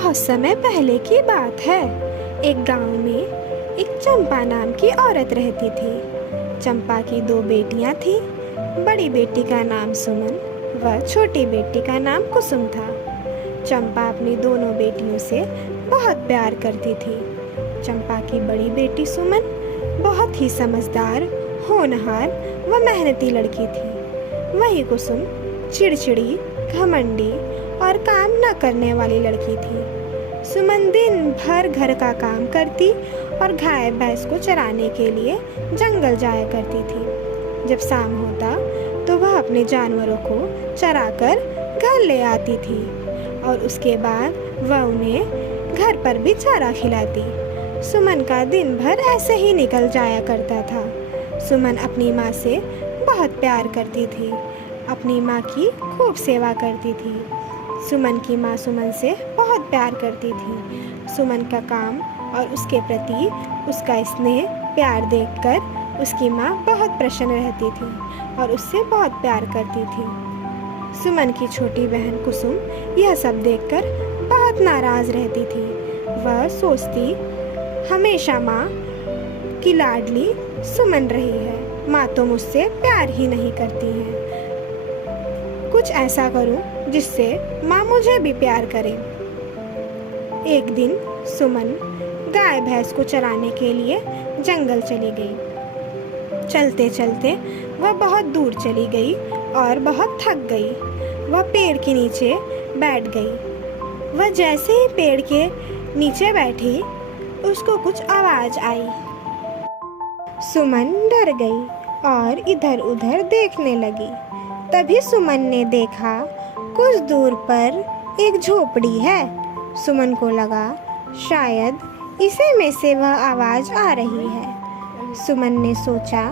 बहुत समय पहले की बात है। एक गांव में एक चंपा नाम की औरत रहती थी। चंपा की दो बेटियां थीं। बड़ी बेटी का नाम सुमन व छोटी बेटी का नाम कुसुम था। चंपा अपनी दोनों बेटियों से बहुत प्यार करती थी। चंपा की बड़ी बेटी सुमन बहुत ही समझदार, होनहार व मेहनती लड़की थी। वहीं कुसुम चिड़चिड़ी, घमंडी और काम न करने वाली लड़की थी। सुमन दिन भर घर का काम करती और गाय भैंस को चराने के लिए जंगल जाया करती थी। जब शाम होता तो वह अपने जानवरों को चराकर घर ले आती थी और उसके बाद वह उन्हें घर पर भी चारा खिलाती। सुमन का दिन भर ऐसे ही निकल जाया करता था। सुमन अपनी माँ से बहुत प्यार करती थी। अपनी माँ की खूब सेवा करती थी। सुमन की माँ सुमन से बहुत प्यार करती थी। सुमन का काम और उसके प्रति उसका स्नेह, प्यार देखकर उसकी माँ बहुत प्रसन्न रहती थी और उससे बहुत प्यार करती थी। सुमन की छोटी बहन कुसुम यह सब देखकर बहुत नाराज रहती थी। वह सोचती, हमेशा माँ की लाडली सुमन रही है, माँ तो मुझसे प्यार ही नहीं करती है। कुछ ऐसा करूं जिससे माँ मुझे भी प्यार करे। एक दिन सुमन गाय भैंस को चराने के लिए जंगल चली गई। चलते चलते वह बहुत दूर चली गई और बहुत थक गई। वह पेड़ के नीचे बैठ गई। वह जैसे ही पेड़ के नीचे बैठी, उसको कुछ आवाज आई। सुमन डर गई और इधर उधर देखने लगी। तभी सुमन ने देखा कुछ दूर पर एक झोपड़ी है। सुमन को लगा शायद इसी में से वह आवाज आ रही है। सुमन ने सोचा,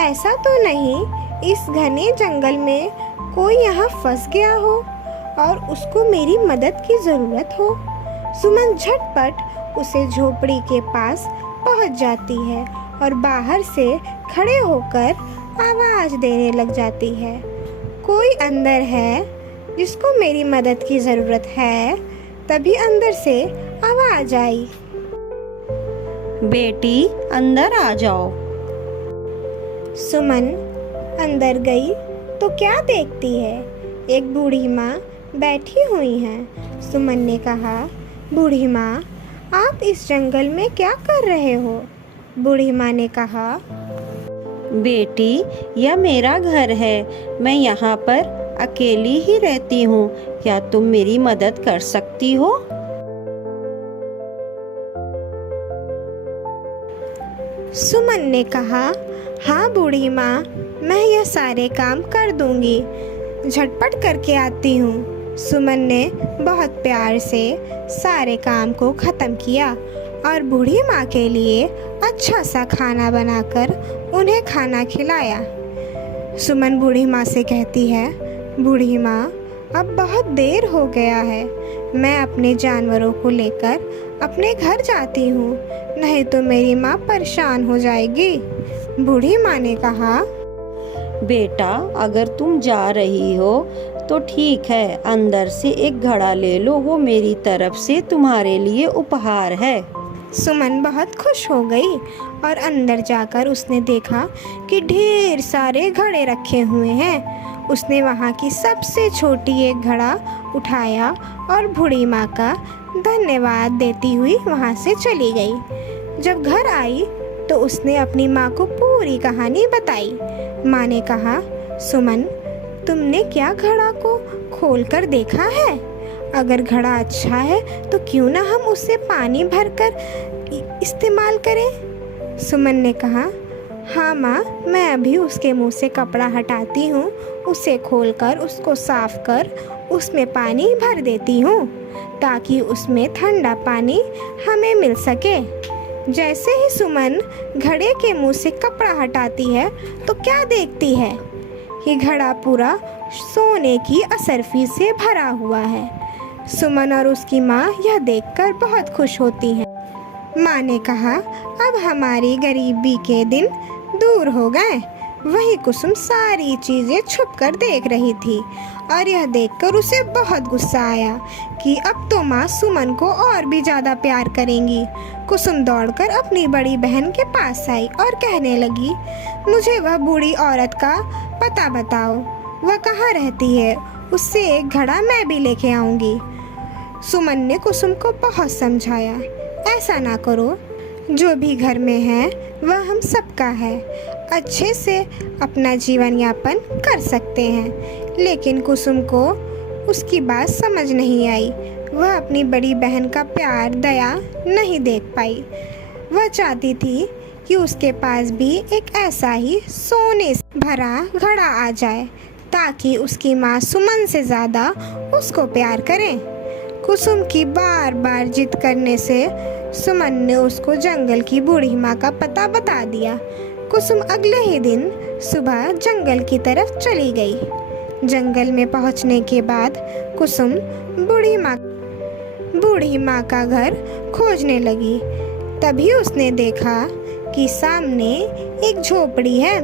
ऐसा तो नहीं इस घने जंगल में कोई यहाँ फंस गया हो और उसको मेरी मदद की ज़रूरत हो। सुमन झटपट उसे झोपड़ी के पास पहुँच जाती है और बाहर से खड़े होकर आवाज देने लग जाती है, कोई अंदर है जिसको मेरी मदद की ज़रूरत है। तभी अंदर से आवाज आई, बेटी अंदर आ जाओ। सुमन अंदर गई तो क्या देखती है, एक बूढ़ी माँ बैठी हुई हैं। सुमन ने कहा, बूढ़ी माँ, आप इस जंगल में क्या कर रहे हो? बूढ़ी माँ ने कहा, बेटी यह मेरा घर है, मैं यहाँ पर अकेली ही रहती हूँ, क्या तुम मेरी मदद कर सकती हो? सुमन ने कहा, हाँ बूढ़ी माँ, मैं यह सारे काम कर दूंगी, झटपट करके आती हूँ। सुमन ने बहुत प्यार से सारे काम को ख़त्म किया और बूढ़ी माँ के लिए अच्छा सा खाना बनाकर उन्हें खाना खिलाया। सुमन बूढ़ी माँ से कहती है, बूढ़ी माँ, अब बहुत देर हो गया है, मैं अपने जानवरों को लेकर अपने घर जाती हूँ, नहीं तो मेरी माँ परेशान हो जाएगी। बूढ़ी माँ ने कहा, बेटा अगर तुम जा रही हो तो ठीक है, अंदर से एक घड़ा ले लो, वो मेरी तरफ से तुम्हारे लिए उपहार है। सुमन बहुत खुश हो गई और अंदर जाकर उसने देखा कि ढेर सारे घड़े रखे हुए हैं। उसने वहाँ की सबसे छोटी एक घड़ा उठाया और बूढ़ी माँ का धन्यवाद देती हुई वहाँ से चली गई। जब घर आई तो उसने अपनी माँ को पूरी कहानी बताई। माँ ने कहा, सुमन, तुमने क्या घड़ा को खोलकर देखा है? अगर घड़ा अच्छा है तो क्यों ना हम उससे पानी भरकर इस्तेमाल करें? सुमन ने कहा, हाँ माँ, मैं अभी उसके मुंह से कपड़ा हटाती हूँ, उसे खोलकर उसको साफ कर उसमें पानी भर देती हूँ ताकि उसमें ठंडा पानी हमें मिल सके। जैसे ही सुमन घड़े के मुंह से कपड़ा हटाती है तो क्या देखती है कि घड़ा पूरा सोने की असरफी से भरा हुआ है। सुमन और उसकी माँ यह देखकर बहुत खुश होती हैं। माँ ने कहा, अब हमारी गरीबी के दिन दूर हो गए, वही कुसुम सारी चीजें छुपकर देख रही थी और यह देखकर उसे बहुत गुस्सा आया कि अब तो माँ सुमन को और भी ज्यादा प्यार करेंगी। कुसुम दौड़कर अपनी बड़ी बहन के पास आई और कहने लगी, मुझे वह बूढ़ी औरत का पता बताओ, वह कहाँ रहती है, उससे एक घड़ा मैं भी लेके आऊंगी। सुमन ने कुसुम को बहुत समझाया, ऐसा ना करो, जो भी घर में है वह हम सबका है, अच्छे से अपना जीवन यापन कर सकते हैं। लेकिन कुसुम को उसकी बात समझ नहीं आई। वह अपनी बड़ी बहन का प्यार दया नहीं देख पाई। वह चाहती थी कि उसके पास भी एक ऐसा ही सोने से भरा घड़ा आ जाए ताकि उसकी माँ सुमन से ज़्यादा उसको प्यार करे। कुसुम की बार बार जिद करने से सुमन ने उसको जंगल की बूढ़ी माँ का पता बता दिया। कुसुम अगले ही दिन सुबह जंगल की तरफ चली गई। जंगल में पहुंचने के बाद कुसुम बूढ़ी माँ का घर खोजने लगी। तभी उसने देखा कि सामने एक झोपड़ी है।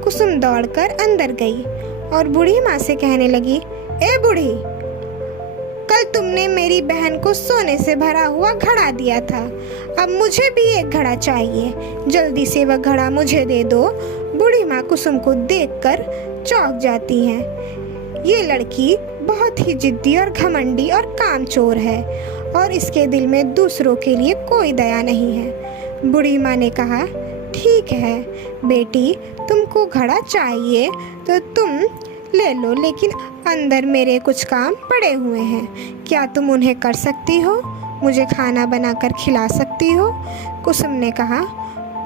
कुसुम दौड़कर अंदर गई और बूढ़ी माँ से कहने लगी, ए बूढ़ी, कल तुमने मेरी बहन को सोने से भरा हुआ घड़ा दिया था, अब मुझे भी एक घड़ा चाहिए, जल्दी से वह घड़ा मुझे दे दो। बूढ़ी माँ कुसुम को देखकर चौंक जाती हैं। ये लड़की बहुत ही जिद्दी और घमंडी और कामचोर है और इसके दिल में दूसरों के लिए कोई दया नहीं है। बूढ़ी माँ ने कहा, ठीक है बेटी, तुमको घड़ा चाहिए तो तुम ले लो, लेकिन अंदर मेरे कुछ काम पड़े हुए हैं, क्या तुम उन्हें कर सकती हो? मुझे खाना बनाकर खिला सकती हो? कुसुम ने कहा,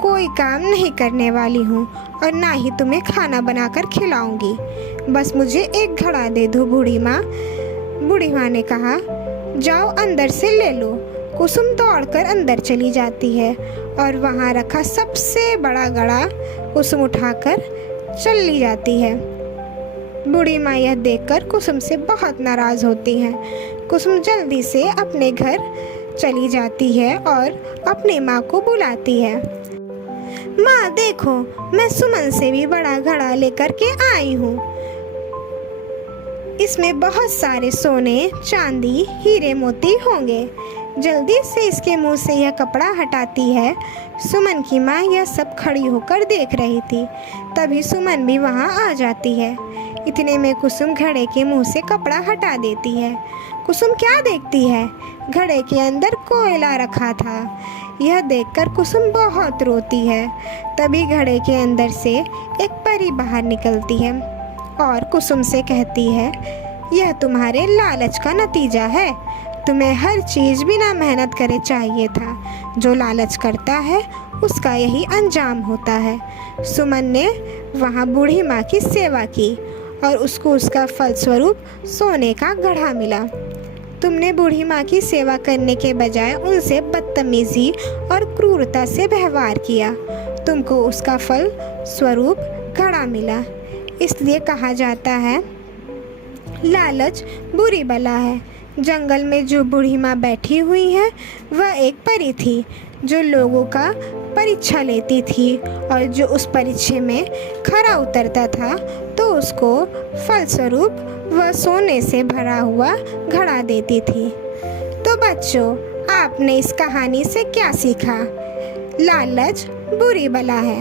कोई काम नहीं करने वाली हूँ और ना ही तुम्हें खाना बनाकर खिलाऊंगी, बस मुझे एक घड़ा दे दो बूढ़ी माँ। बूढ़ी माँ ने कहा, जाओ अंदर से ले लो। कुसुम दौड़कर अंदर चली जाती है और वहाँ रखा सबसे बड़ा घड़ा कुसुम उठाकर चली जाती है। बूढ़ी माँ यह देखकर कुसुम से बहुत नाराज़ होती हैं। कुसुम जल्दी से अपने घर चली जाती है और अपनी माँ को बुलाती है। माँ देखो, मैं सुमन से भी बड़ा घड़ा लेकर के आई हूँ। इसमें बहुत सारे सोने, चांदी, हीरे मोती होंगे। जल्दी से इसके मुंह से यह कपड़ा हटाती है। सुमन की माँ यह सब खड़ी होकर देख रही थी। तभी सुमन भी वहाँ आ जाती है। इतने में कुसुम घड़े के मुंह से कपड़ा हटा देती है। कुसुम क्या देखती है? घड़े के अंदर कोयला रखा था। यह देखकर कुसुम बहुत रोती है। तभी घड़े के अंदर से एक परी बाहर निकलती है और कुसुम से कहती है, यह तुम्हारे लालच का नतीजा है। तुम्हें हर चीज़ बिना मेहनत करे चाहिए था। जो लालच करता है उसका यही अंजाम होता है। सुमन ने वहाँ बूढ़ी माँ की सेवा की और उसको उसका फलस्वरूप सोने का घड़ा मिला। तुमने बूढ़ी माँ की सेवा करने के बजाय उनसे बदतमीजी और क्रूरता से व्यवहार किया। तुमको उसका फल स्वरूप घड़ा मिला। इसलिए कहा जाता है, लालच बुरी बला है। जंगल में जो बूढ़ी माँ बैठी हुई है वह एक परी थी जो लोगों का परीक्षा लेती थी और जो उस परीक्षा में खरा उतरता था तो उसको फलस्वरूप वह सोने से भरा हुआ घड़ा देती थी। तो बच्चों, आपने इस कहानी से क्या सीखा? लालच बुरी बला है।